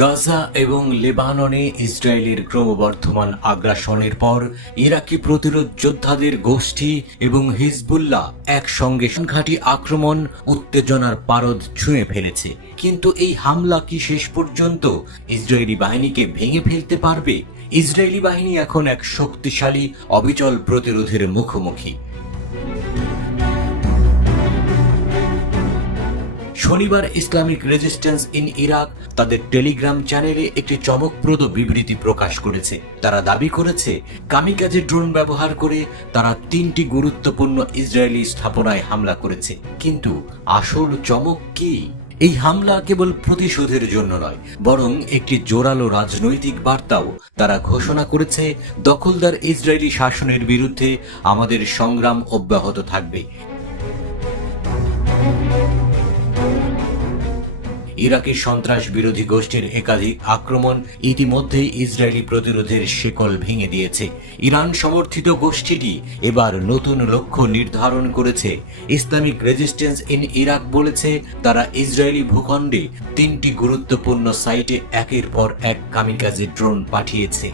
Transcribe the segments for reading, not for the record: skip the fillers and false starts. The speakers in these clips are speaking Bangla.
গাজা এবং লেবাননে ইসরায়েলের ক্রমবর্ধমান আগ্রাসনের পর ইরাকি প্রতিরোধ যোদ্ধাদের গোষ্ঠী এবং হিজবুল্লাহ একসঙ্গে ঘাঁটি আক্রমণ উত্তেজনার পারদ ছুঁয়ে ফেলেছে। কিন্তু এই হামলা কি শেষ পর্যন্ত ইসরায়েলি বাহিনীকে ভেঙে ফেলতে পারবে? ইসরায়েলি বাহিনী এখন এক শক্তিশালী অবিচল প্রতিরোধের মুখোমুখি। শনিবার ইসলামিক রেজিস্ট্যান্স ইন ইরাক তাদের টেলিগ্রাম চ্যানেলে একটি চমকপ্রদ বিবৃতি প্রকাশ করেছে। তারা দাবি করেছে, কামিকাজে ড্রোন ব্যবহার করে তারা 3টি গুরুত্বপূর্ণ ইসরায়েলি স্থাপনায় হামলা করেছে। কিন্তু আসল চমক কি? এই হামলা কেবল প্রতিশোধের জন্য নয়, বরং একটি জোরালো রাজনৈতিক বার্তাও। তারা ঘোষণা করেছে, দখলদার ইসরায়েলি শাসনের বিরুদ্ধে আমাদের সংগ্রাম অব্যাহত থাকবে। ইরাকি সন্ত্রাস বিরোধী গোষ্ঠীর একাধিক আক্রমণ ইতিমধ্যেই ইসরায়েলি প্রতিরোধের শেকল ভেঙে দিয়েছে। ইরান সমর্থিত গোষ্ঠীটি এবার নতুন লক্ষ্য নির্ধারণ করেছে। ইসলামিক রেজিস্ট্যান্স ইন ইরাক বলেছে, তারা ইসরায়েলি ভূখণ্ডে 3টি গুরুত্বপূর্ণ সাইটে একের পর এক কামিকাজে ড্রোন পাঠিয়েছে।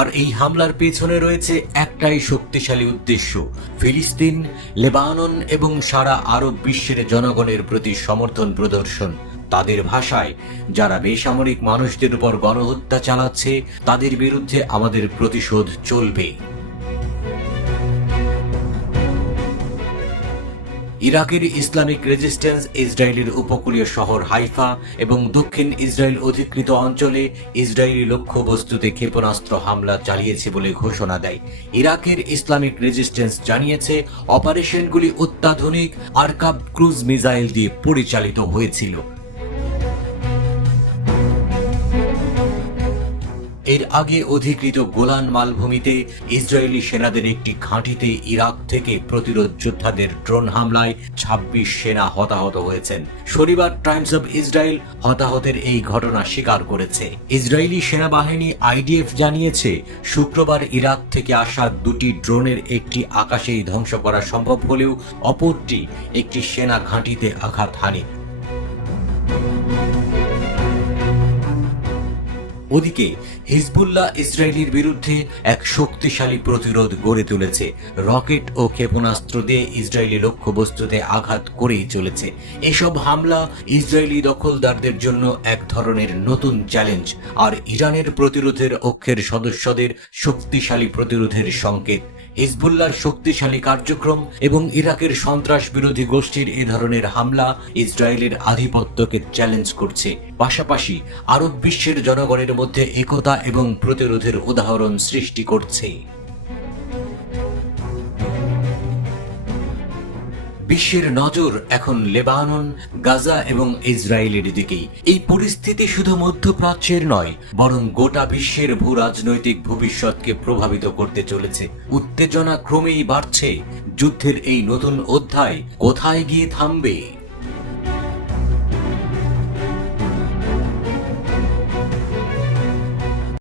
আর এই হামলার পেছনে রয়েছে একটাই শক্তিশালী উদ্দেশ্য, ফিলিস্তিন, লেবানন এবং সারা আরব বিশ্বের জনগণের প্রতি সমর্থন প্রদর্শন। তাদের ভাষায়, যারা বেসামরিক মানুষদের উপর গণহত্যা চালাচ্ছে তাদের বিরুদ্ধে আমাদের প্রতিশোধ চলবে। ইরাকের ইসলামিক রেজিস্ট্যান্স ইসরায়েলের উপকূলীয় শহর হাইফা এবং দক্ষিণ ইসরায়েল অধিকৃত অঞ্চলে ইসরায়েলি লক্ষ্যবস্তুতে ক্ষেপণাস্ত্র হামলা চালিয়েছে বলে ঘোষণা দেয়। ইরাকের ইসলামিক রেজিস্ট্যান্স জানিয়েছে, অপারেশনগুলি অত্যাধুনিক আরকাব ক্রুজ মিসাইল দিয়ে পরিচালিত হয়েছিল। এর আগে অধিকৃত গোলান মালভূমিতে ইসরায়েলি সেনাদের একটি ঘাঁটিতে ইরাক থেকে প্রতিরোধ যোদ্ধাদের ড্রোন হামলায় 26 সেনা হতাহত হয়েছেন। শনিবার টাইমস অব ইসরায়েল হতাহতের এই ঘটনা স্বীকার করেছে। ইসরায়েলি সেনাবাহিনী আইডিএফ জানিয়েছে, শুক্রবার ইরাক থেকে আসা 2টি ড্রোনের একটি আকাশেই ধ্বংস করা সম্ভব হলেও অপরটি একটি সেনা ঘাঁটিতে আঘাত হানে। ওদিকে হিজবুল্লাহ ইসরায়েলের বিরুদ্ধে এক শক্তিশালী প্রতিরোধ গড়ে তুলেছে। রকেট ও ক্ষেপণাস্ত্র দিয়ে ইসরায়েলি লক্ষ্যবস্তুতে আঘাত করেই চলেছে। এসব হামলা ইসরায়েলি দখলদারদের জন্য এক ধরনের নতুন চ্যালেঞ্জ, আর ইরানের প্রতিরোধের অক্ষের সদস্যদের শক্তিশালী প্রতিরোধের সংকেত। হিজবুল্লাহর শক্তিশালী কার্যক্রম এবং ইরাকের সন্ত্রাস বিরোধী গোষ্ঠীর এ ধরনের হামলা ইসরায়েলের আধিপত্যকে চ্যালেঞ্জ করছে, পাশাপাশি আরব বিশ্বের জনগণের মধ্যে একতা এবং প্রতিরোধের উদাহরণ সৃষ্টি করছে। বিশ্বের নজর এখন লেবানন, গাজা এবং ইসরায়েলের দিকেই। এই পরিস্থিতি শুধু মধ্যপ্রাচ্যের নয়, বরং গোটা বিশ্বের ভূ রাজনৈতিক ভবিষ্যৎকে প্রভাবিত করতে চলেছে। উত্তেজনা ক্রমেই বাড়ছে। যুদ্ধের এই নতুন অধ্যায় কোথায় গিয়ে থামবে?